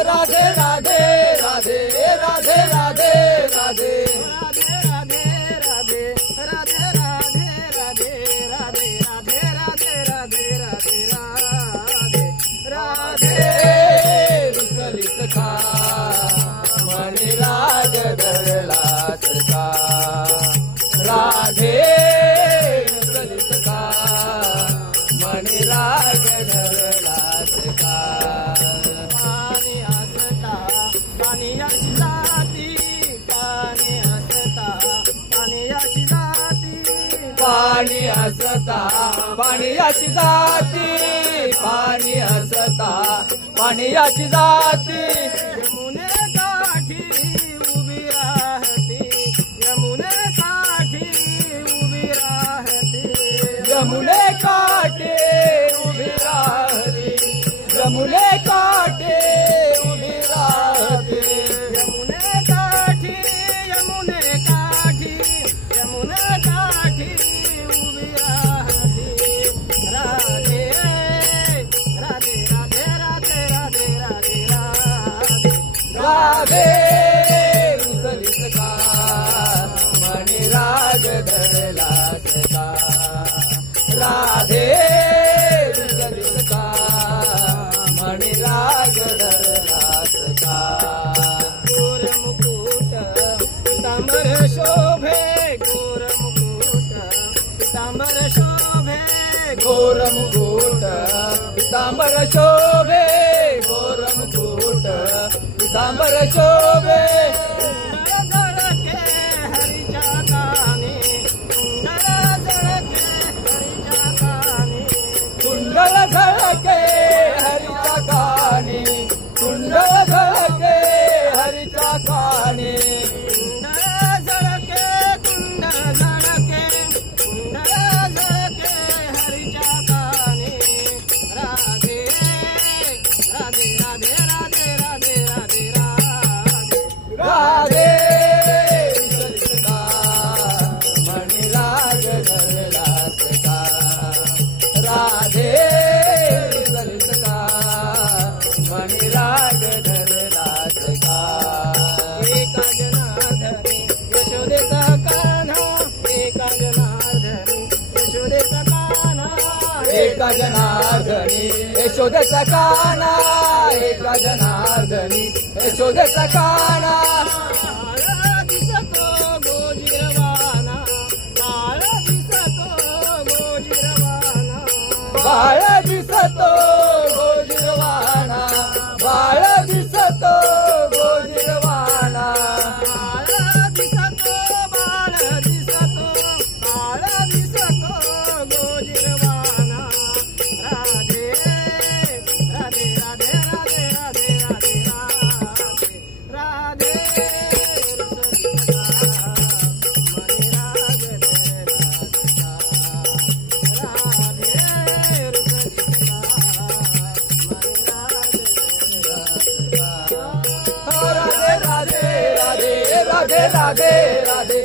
राधे राधे राधे राधे राधे राधे राधे राधे राधे राधे राधे राधे राधे राधे राधे राधे राधे राधे रुसलित का मणि राग धरलात का राधे रुसलित का मणि राग धरलात का पाणी जाती पाणी हसता पाण्याची जाती पाणी हसता पाण्याची जाती पाणी हसता पाण्याची जाती यमुने काठी उभी राहती यमुने काठी उभी राहती यमुने काटे उभी राहती यमुने काटे उभी राहती यमुने काठी यमुने काठी यमुने काठी उभी राहती राधे राधे राधे राधे राधे राधे राधे रुसलित का मणि राग धरलात का राधे रुसलित का मणि राग धरलात का गोर मुकुट पीतांबर शोभे गोर मुकुट पीतांबर शोभे घोर मुकुट पीतांबर शोभे घोर मुकुट पीतांबर शोभे कुंडल झळके हरीच्या कानी कुंडल झळके हरीच्या कानी कुंडल झळके हरीच्या कानी कुंडल झळके हरीच्या कानी कुंडल झळके कुंडल झळके कुंडल झळके हरीच्या कानी राधे राधे राधे राधे राधे राधे राधे राधे रुसलित का मणि राग धरलात का राधे रुसलित का मणि राग धरलात का एका जनार्दनी यशोदेचा कान्हा एका जनार्दनी यशोदेचा कान्हा एका जनार्दनी यशोदेचा काना एका जनार्दनी यशोदेचा काना काळा दिसतो गोजिरवाना काळा दिसतो गोजिरवाना बाळ दिसतो गोजिरवाना बाळ दिसतो गोजिरवाना काळा दिसतो बाळ दिसतो काळा दिसतो गोजिरवाना राधे राधे राधे राधे राधे राधे राधे राधे राधे राधे राधे राधे राधे